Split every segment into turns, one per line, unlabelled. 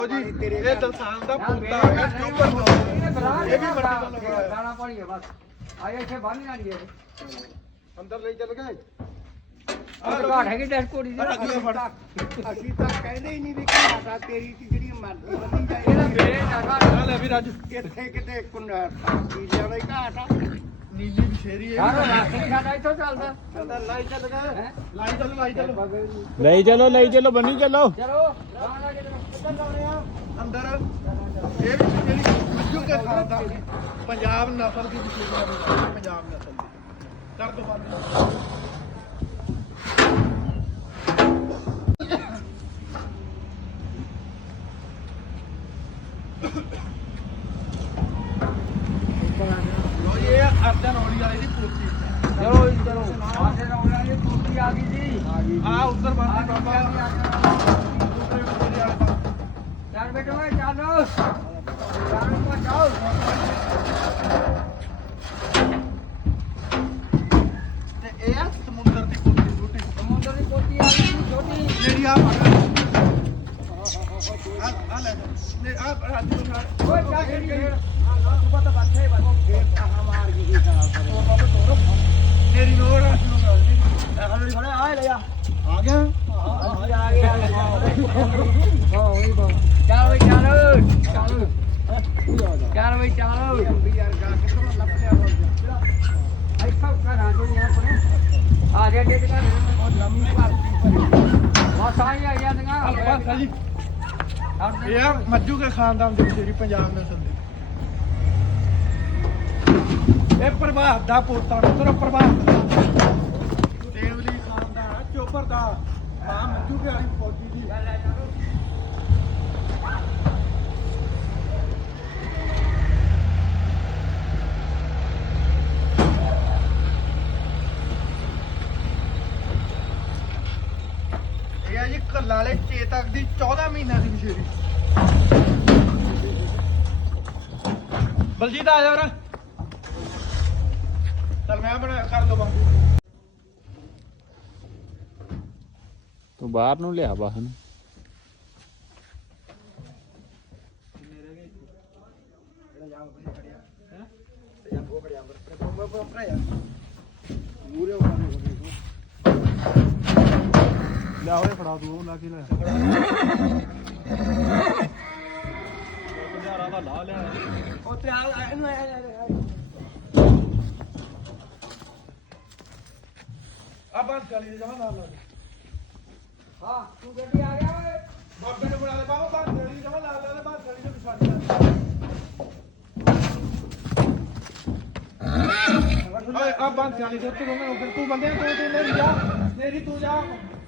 ਜੀ ਇਹ ਦਲਸਾਨ ਦਾ ਪੋਤਾ ਆ ਗਿਆ ਚੋਪਰ ਤੋਂ ਇਹ ਵੀ ਵੱਡੀ ਗੱਲ ਹੈ
ਦਾਣਾ ਪਾਣੀ ਹੈ ਬਸ ਆਇਆ ਇੱਥੇ ਬੰਨ ਜਾਣੀ ਹੈ
ਅੰਦਰ ਲਈ ਚੱਲ ਗਏ
ਆਹ ਘਾਟ ਹੈਗੀ ਡੈਸ਼ ਕੋੜੀ ਦੀ
ਅਸੀਂ ਤਾਂ ਕਹਿੰਦੇ ਹੀ ਨਹੀਂ ਵੀ ਘਾਟਾ ਤੇਰੀ ਕੀ ਜਿਹੜੀ ਮਰਜ਼ੀ ਬੰਨੀ ਜਾਏ
ਇਹਦਾ ਬੇਟ ਹੈਗਾ
ਆ ਲੈ ਵੀ ਰਾਜ
ਇੱਥੇ ਕਿਤੇ ਕੀਲਿਆਂ ਦਾ ਹੀ ਘਾਟ ਆ
ਨੀਲੀ ਬਸ਼ੇਰੀ ਇਹ
ਸਾਰਾ ਰਾਸਤਾ ਸਾਡਾ ਇੱਥੋਂ ਚੱਲਦਾ
ਚੱਲਦਾ ਲਾਈ ਚੱਲ ਗਏ ਲਾਈ ਚੱਲ
ਲਈ ਚਲੋ ਬੰਨੀ ਚਲੋ
ਚਲੋ ਗਾਣਾ
ਕਿੱਧਰ ਲਾਉਣੇ ਆ ਅੰਦਰ ਇਹ ਵੀ ਜਿਹੜੀ ਮੱਝੂ ਕੇ ਖਾਦਾ ਪੰਜਾਬ ਨਸਲ ਦੀ ਬਸ਼ੇਰੀ ਆ ਪੰਜਾਬ ਨਸਲ ਦੀ ਕਰ ਦੋ ਬੰਦ ਲੋ ਇਹ ਅਰਜਨ ਹੋਲੀ ਵਾਲੀ ਦੀ ਪੋਤੀ
ਚਲੋ ਚਲੋ ਆਸੇ ਰੌਲਾ ਇਹ ਕੁਰਸੀ ਆ ਗਈ ਜੀ
ਆ ਉੱਧਰ ਬੰਦੀ ਬਾਬਾ ਦੂਸਰੇ ਬਸ਼ੇਰੀ ਵਾਲੇ ਪਾਸੇ
ਚੱਲ ਬੇਟੋ ਚੱਲ ਚੱਲ ਕੋ ਜਾਓ
ਤੇ ਇਹ ਆ ਸਮੁੰਦਰ ਦੀ ਪੋਤੀ ਛੋਟੀ
ਸਮੁੰਦਰ ਦੀ ਕੋਤੀ ਆ ਗਈ ਛੋਟੀ
ਜਿਹੜੀ ਆ ਆ ਲੈ ਨੇ ਆ ਰਾਜੀ ਨੂੰ ਨਾਲ
ਓਏ ਕਿਆ ਖੇਡੀ ਖੇਡ
ਪਤਾ ਬੱਠੇ ਬੱਠੇ ਫੇਰ ਕਹਾਂ ਮਾਰ ਗਈ ਤਾਂ
ਤੇਰੀ ਲੋੜ ਆ
ਹਲੜੀ ਫੜੇ ਆ ਲੈ ਆ
ਆ ਗਿਆ
ਆ ਗਿਆ ਹਾਂ ਉਹੀ ਬਾ ਚੱਲ ਬਈ ਚੱਲ ਚੱਲ ਚੱਲ ਬਈ ਚੱਲ
ਵੀ ਯਾਰ ਗਾ ਕਿੱਥੋਂ ਲੱਭ ਲਿਆ ਹੋਰ
ਇੱਥੋਂ ਘਰਾਂ ਤੋਂ ਯਾਰ ਪਰੇ ਆ ਜੇ ਡੇਟ ਕਰ ਉਹ ਲੰਮੀ ਭਰਤੀ ਬਸ ਆਈ ਆ ਗਿਆ ਦੀਆਂ
ਬਸ ਜੀ ਇਹ ਆ ਮੱਜੂ ਕੇ ਖਾਨਦਾਨ ਦੀ ਜਿਹੜੀ ਪੰਜਾਬ ਨਸਲ ਦੀ ਇਹ ਪ੍ਰਭਾਤ ਦਾ ਪੋਤਾ ਮਿੱਤਰੋ ਪ੍ਰਭਾਤ ਦਾ ਦੇਵਲੀ ਖਾਨਦਾਨ ਆ ਚੋਪਰ ਦਾ ਮਾਂ ਮੱਜੂ ਕੇ ਵਾਲੀ ਫੌਜੀ ਦੀ ਇਹ ਆ ਜੀ ਕੱਲਾਲੇ ਚੇਤਕ ਦੀ 14 ਮਹੀਨਿਆਂ ਦੀ ਬਸ਼ੇਰੀ ਬਲਜੀਤ ਆ ਜਾ ਰ ਚਲ ਮੈਂ ਬਣਾ ਕਰ ਦੋ ਬੰਦ
ਤੂੰ ਬਾਹਰ ਨੂੰ ਲਿਆ ਬਾਹਰ ਨੂੰ
ਮੂਰੇ ਵਾਲੇ
ਲਿਆ ਹੋਏ ਫੜਾ ਤੂੰ ਉਹ ਲਾ ਕੇ ਲੈ ਪੰਜਾਰਾ ਦਾ ਲਾ ਲਿਆ
ਉਹ ਤੇ ਆ ਇਹਨੂੰ
ਆ ਬੰਦ ਚਲੀ ਜਾ ਨਾਲ ਲਾ
ਹਾਂ ਤੂੰ ਗੱਡੀ ਆ ਗਿਆ ਓਏ
ਬਾਬੇ ਨੂੰ ਬੁਲਾ ਲੈ ਬਾਬਾ ਬੰਦ ਚਲੀ ਜਾ ਨਾਲ ਲਾ ਲੈ ਬੰਦ ਚਲੀ ਜਾ ਵਿਛਾੜੀ ਓਏ ਆ ਬੰਦ ਚਲੀ ਜਾ ਤੂੰ ਮੈਂ ਉਧਰ ਤੂੰ ਬੰਦੇ ਤੂੰ ਲੈ ਜਾ ਤੇਰੀ ਤੂੰ ਜਾ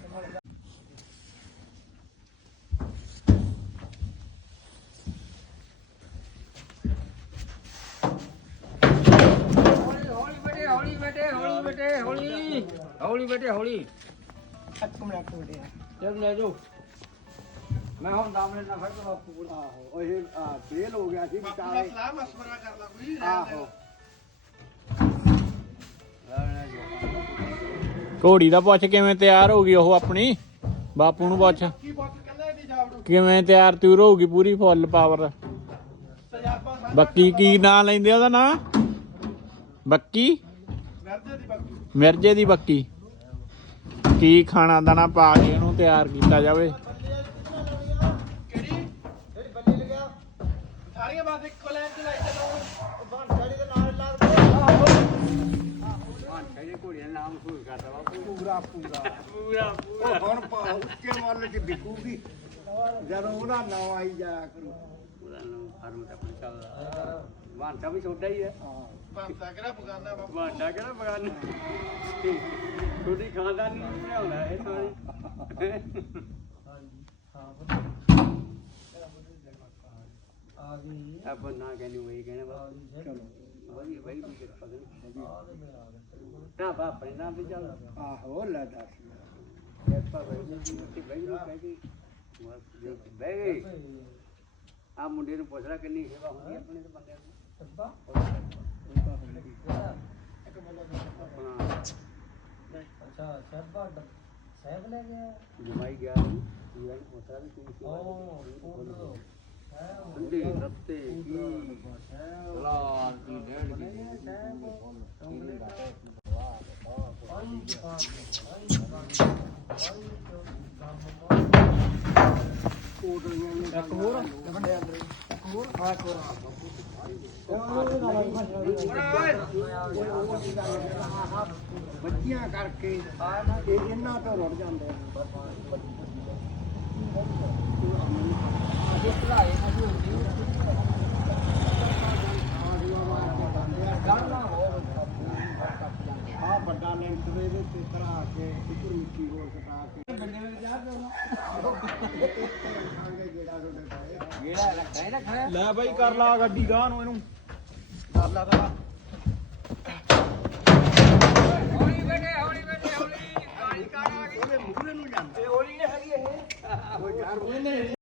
ਹੌਲੀ ਬੇਟੇ ਹੌਲੀ ਬੇਟੇ ਹੌਲੀ ਬੇਟੇ ਹੌਲੀ ਹੌਲੀ ਬੇਟੇ ਹੌਲੀ
ਇੱਕ ਮਿੰਟ ਬੇਟਿਆ
ਚੱਲ ਲੈ ਜਾਓ ਮੈਂ ਹੁਣ ਦਾਮਲੇ ਨਾ ਫੜ ਕੇ ਬਾਪੂ ਕੋਲ
ਆਹੋ ਇਹ ਫੇਲ ਹੋ ਗਿਆ ਸੀ ਵਿਚਾਰੇ
ਸਲਾਹ ਮਸ਼ਵਰਾ ਕਰ ਲਾ ਕੋਈ
ਆਹੋ
ਘੋੜੀ ਦਾ ਪੁੱਛ ਕਿਵੇਂ ਤਿਆਰ ਹੋ ਗਈ ਉਹ ਆਪਣੀ ਬਾਪੂ ਨੂੰ ਪੁੱਛ
ਕੀ ਪੁੱਤ ਕਹਿੰਦਾ ਇਹਦੀ ਜਾਵੜੂ
ਕਿਵੇਂ ਤਿਆਰ ਤਿਉਰ ਹੋਊਗੀ ਪੂਰੀ ਫੁੱਲ ਪਾਵਰ
ਤਜਾਰਬਾ ਸਾਡਾ
ਬੱਕੀ ਕੀ ਨਾਂ ਲੈਂਦੇ ਉਹਦਾ ਨਾਂ ਬੱਕੀ
ਮਿਰਜ਼ੇ ਦੀ ਬਾਕੀ
ਮਿਰਜੇ ਦੀ ਬੱਕੀ ਕੀ ਖਾਣਾ ਦਾਣਾ ਪਾ ਕੇ ਇਹਨੂੰ ਤਿਆਰ ਕੀਤਾ ਜਾਵੇ
ਕਿਹੜੀ ਜਿਹੜੀ ਬੱਲੀ ਲਗਿਆ ਸਾਰੀਆਂ ਬਾਤ ਇੱਕੋ ਲਾਈਨ ਤੇ ਲਾਈ ਚੱਲੋ ਬੰਦ ਸਾੜੀ ਦੇ ਨਾਲ ਲਾ ਦੇ
ਇਹਦੇ ਘੋੜੀ ਦਾ ਨਾਮ ਮਸ਼ਹੂਰ ਕਰਦਾ ਬਾਪੂ
ਪੂਰਾ ਪੂਰਾ ਹੁਣ ਉੱਚੇ ਮੁੱਲ ਚ ਵਿਕੂਗੀ ਜਦੋਂ ਉਹਦਾ ਨਾਂ ਆਈ ਜਾਇਆ ਕਰੂ
ਉਹਦਾ ਨਾਮ ਫਰਮ ਤੇ ਆਪਣਾ ਚੱਲਦਾ ਵਾਂਟਾ ਵੀ ਛੋਟਾ ਹੀ ਹੈ
ਬੰਦਾ ਕਿਹੜਾ ਬਗਾਨਾ ਬਾਬਾ
ਵਾਂਟਾ ਕਿਹੜਾ ਬਗਾਨ ਛੋਟੀ ਖਾਨਦਾਨੀ ਨੂੰ ਬਣਾਉਣਾ ਇਹ ਸਾਰੀ ਆਪਾਂ ਨਾ ਕਹਿੰਦੇ ਵਹੀ ਕਹਿਣਾ ਬਸ ਚਲੋ ਵਧੀਆ ਵਹੀ ਵੀ ਕਿਰਪਾ ਨਾ ਆਪਣੇ ਨਾਮ ਤੇ ਚੱਲ
ਆਹੋ ਲੈ ਦੱਸ
ਕਿਰਪਾ ਵਹੀ ਜੀ ਵਹੀ ਨੂੰ ਕਹਿ ਕੇ ਬਹਿ ਗਏ ਆ ਮੁੰਡੇ ਨੂੰ ਪੁੱਛ ਲੈ ਕਿੰਨੀ ਸੇਵਾ ਹੁੰਦੀ ਆਪਣੇ ਤੇ ਬੰਦਿਆਂ ਦੀ ਜਮਾਈ ਗਿਆ ਪੂਰਾ ਪੋਸਾ ਵੀ ਤੂੰ ਠੰਡੇ ਰੱਤੇ ਕੀ ਰਾਤ ਦੀ ਡੇਢ ਦੀ
ਬੱਚੀਆਂ ਕਰਕੇ ਇਹ ਇਹਨਾਂ ਤੋਂ ਰੁੜ ਜਾਂਦੇ ਆ ਵੱਡਾ ਲੈਂਟ ਦੇ ਵਿੱਚ ਕਰਾ ਕੇ ਇੱਕ ਉੱਚੀ ਹੋਰ ਕਟਾ ਕੇ ਬੰਦੇ ਵਿੱਚ ਜਾ
ਜਿਹੜਾ ਰੱਖਿਆ ਨਾ ਖੜਾ
ਲੈ ਬਾਈ ਕਰ ਲਾ ਗੱਡੀ ਗਾਹ ਨੂੰ ਇਹਨੂੰ
ਕਰ ਲਾ ਕਰ
ਹੌਲੀ ਬੈਠੇ ਹੌਲੀ ਕਾਲੀ ਕਾਰ ਆ ਗਈ
ਉਹਦੇ ਮੂਹਰੇ ਨੂੰ ਜਾਂਦੇ
ਹੌਲੀ ਨੇ ਹੈਗੀ ਇਹ